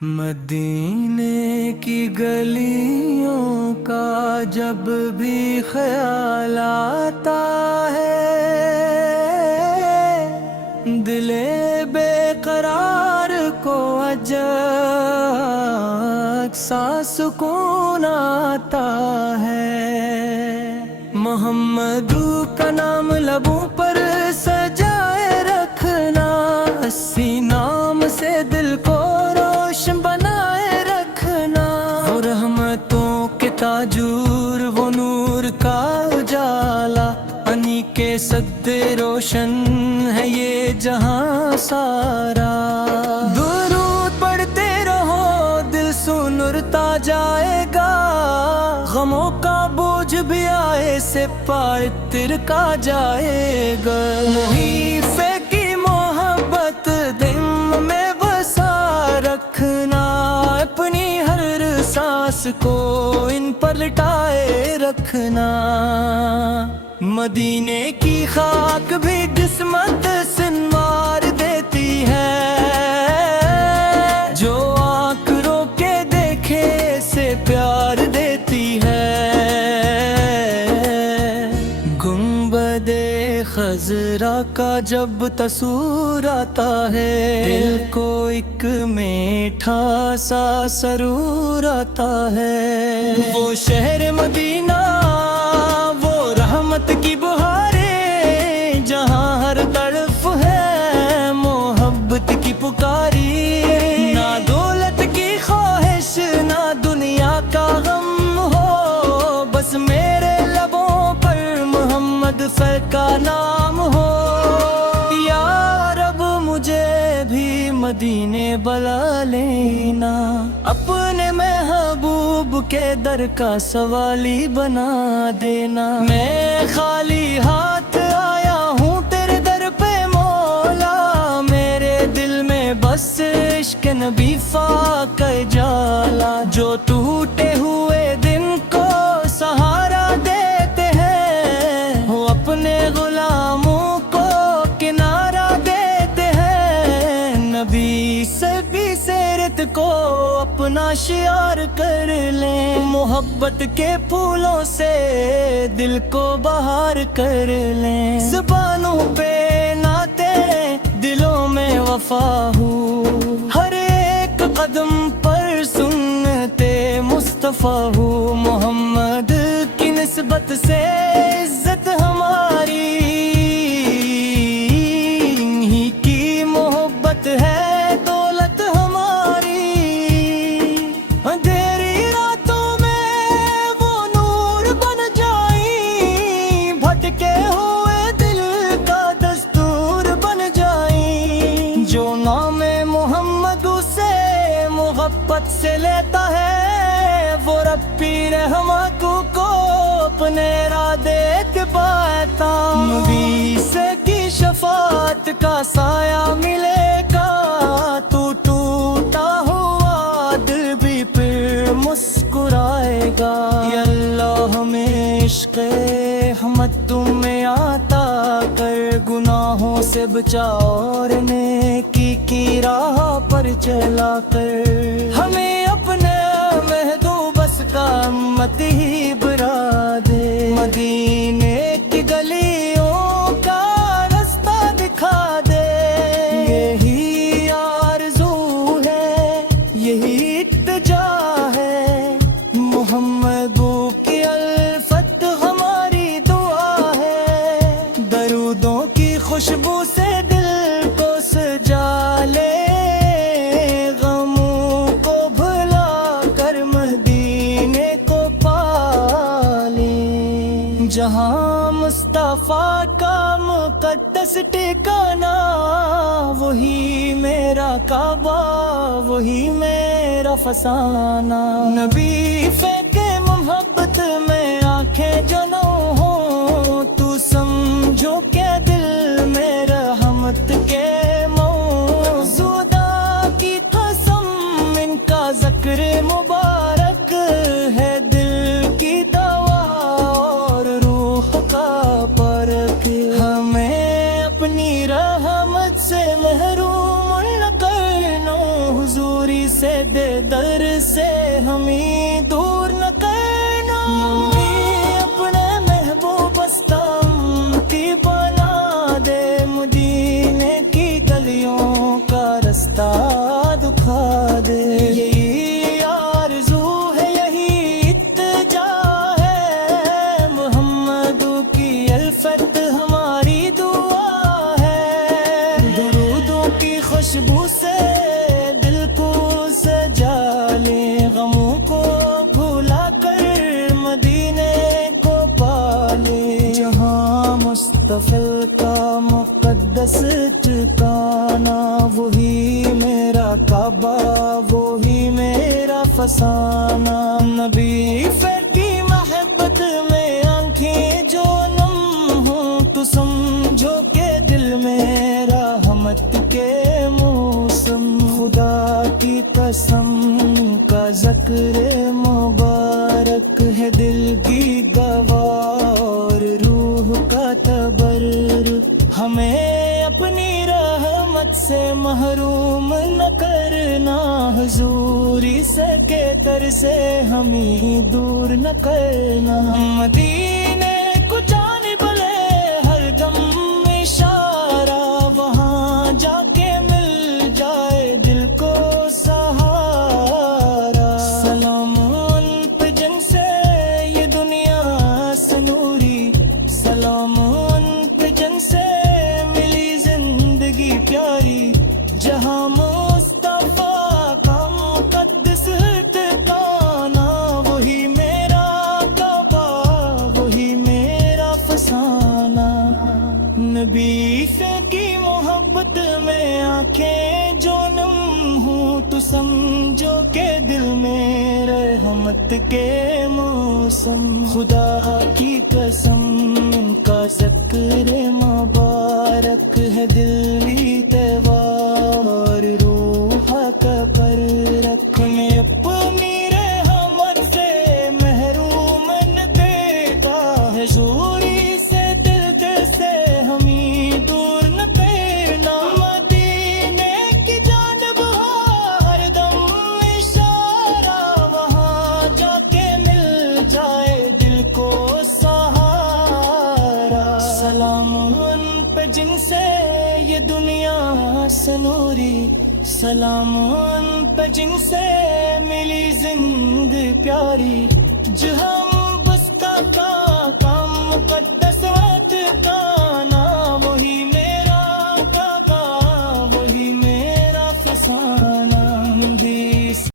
مدینے کی گلیوں کا جب بھی خیال آتا ہے، دل بے قرار کو عجب سا سکون آتا ہے۔ محمد کا نام لبوں پر سجائے رکھنا، اسی نام سے دل کو روشن بنائے رکھنا۔ وہ رحمتوں کے تاجور، وہ نور کا اجالا، انہی کے صدقے روشن ہے یہ جہاں سارا۔ درود پڑھتے رہو، دل سنرتا جائے گا، غموں کا بوجھ بھی آئے سے پار ترکا جائے گا۔ محیط کی محبت دل میں بسا رکھنا، اپنی ہر سانس کو ان پر لٹائے رکھنا۔ مدینے کی خاک بھی قسمت سنوار دیتی ہے، جو آنکھ رو کے دیکھے سے پیار دیتی ہے۔ گنبد خضرا کا جب تصور آتا ہے، دل کو ایک میٹھا سا سرور آتا ہے۔ وہ شہر مدینہ، وہ رحمت کی بہاریں، جہاں ہر طرف ہے محبت کی پکاری۔ نہ دولت کی خواہش، نہ دنیا کا غم ہو، بس میرے لبوں پر محمد سر کا نام ہو۔ یا رب مجھے بھی مدینے بلا لینا، اپنے محبوب کے در کا سوالی بنا دینا۔ میں خالی ہاتھ آیا ہوں تیرے در پہ مولا، میرے دل میں بس عشق نبی فاقہ جالا۔ جو ٹوٹے ہوئے دن کو سہارا دیتے ہیں، وہ اپنے غلاموں کو کنارہ دیتے ہیں۔ نبی سے بھی سیرت کو اپنا شعار کر لیں، محبت کے پھولوں سے دل کو بہار کر لیں۔ زبانوں پہ نعتیں، دلوں میں وفا ہو، ہر ایک قدم پر سنتے مصطفیٰ ہو۔ محمد کی نسبت سے عزت ہماری، انہی کی محبت ہے دولت ہماری۔ اندھیری راتوں میں وہ نور بن جائیں، بھٹکے ہوئے دل کا دستور بن جائیں۔ جو نام محمد اسے محبت سے لیتا ہے، وہ ربی رحمت کو اپنے راہ دیکھ پاتا۔ نبی سے کی شفاعت کا سایہ ملے گا، تو ٹوٹا ہوا دل بھی پھر مسکرائے گا۔ یا اللہ ہمیں عشق احمد تم میں عطا کر، گناہوں سے بچا اور نیکی کی راہ پر چلا کر، ہمیں اپنے محدود بس کا امتی بنا دے۔ مدینے کی گلیوں کا راستہ دکھا دے، یہی آرزو ہے، یہی التجا ہے۔ محمد کی الفت ہماری دعا ہے، درودوں کی خوشبو سے دل کو سجا لے، غموں کو بھلا کر مدینے کو پا لے۔ جہاں مصطفیٰ کا مقدس ٹھکانہ، وہی میرا کعبہ، وہی میرا فسانہ۔ نبی کے محبت میں آنکھیں جنو ہوں، تو سمجھو کہ دل میں رحمت کے موجودہ کی قسم، ان کا ذکر مبارک ہے دل کی دوا اور روح کا پرک۔ ہمیں اپنی رحمت سے محروم نہ کرنا، حضوری سے دے در سے ہمیں دور نہ کرنا، اپنے محبوب استامتی بنا دے، مدینے کی گلیوں کا رستہ دکھا دے، یہی آرزو ہے یہی التجا ہے، محمد کی الفت ہماری دعا ہے، درودوں کی خوشبو سے دل کو سجا لیں، غموں کو بھولا کر مدینے کو پالے، جہاں مصطفی کا مقدس ٹھکانا، وہی میرا کعبہ وہی میرا فسانہ، نبی فر کی محبت میں آنکھیں جو نم ہوں، تو سمجھو کہ دل میں رحمت کے موسم، خدا کی قسم کا ذکر مبارک ہے، دل کی گواہ اور روح کا تبرک، ہمیں اپنی رحمت سے محروم نہ کرنا، حضوری سے کے تر سے ہمیں دور نہ کرنا، مدینے کو جانب لے ہر دم اشارہ، وہاں جا کے مل جائے دل کو سہارا، سلام ان پہ جن سے یہ دنیا سے نوری، سلام ان پہ جن سے ملی زندگی پیاری، جہاں مصطفیٰ کا مقدس ٹھکانا، وہی میرا کعبہ وہی میرا فسانہ، نبی کی محبت میں آنکھیں جو نم ہوں، تو سمجھو کہ دل میں رحمت کے موسم، خدا کی قسم ان کا ذکر مبارک ہے، دل تیوار روح کا پر رکھنے، اپنی رحمت سے محروم نہ دیتا ہے، حضوری سے دل سے ہمیں دور نہ کرنا، مدینے کی جانب ہو ہر دم اشارہ، وہاں جا کے مل جائے دل کو سہارا، سلام ان پہ جن سے یہ دنیا سے نوری، سلام ان پہ جن سے ملی زندگی پیاری، جہاں مصطفیٰ کا مقدس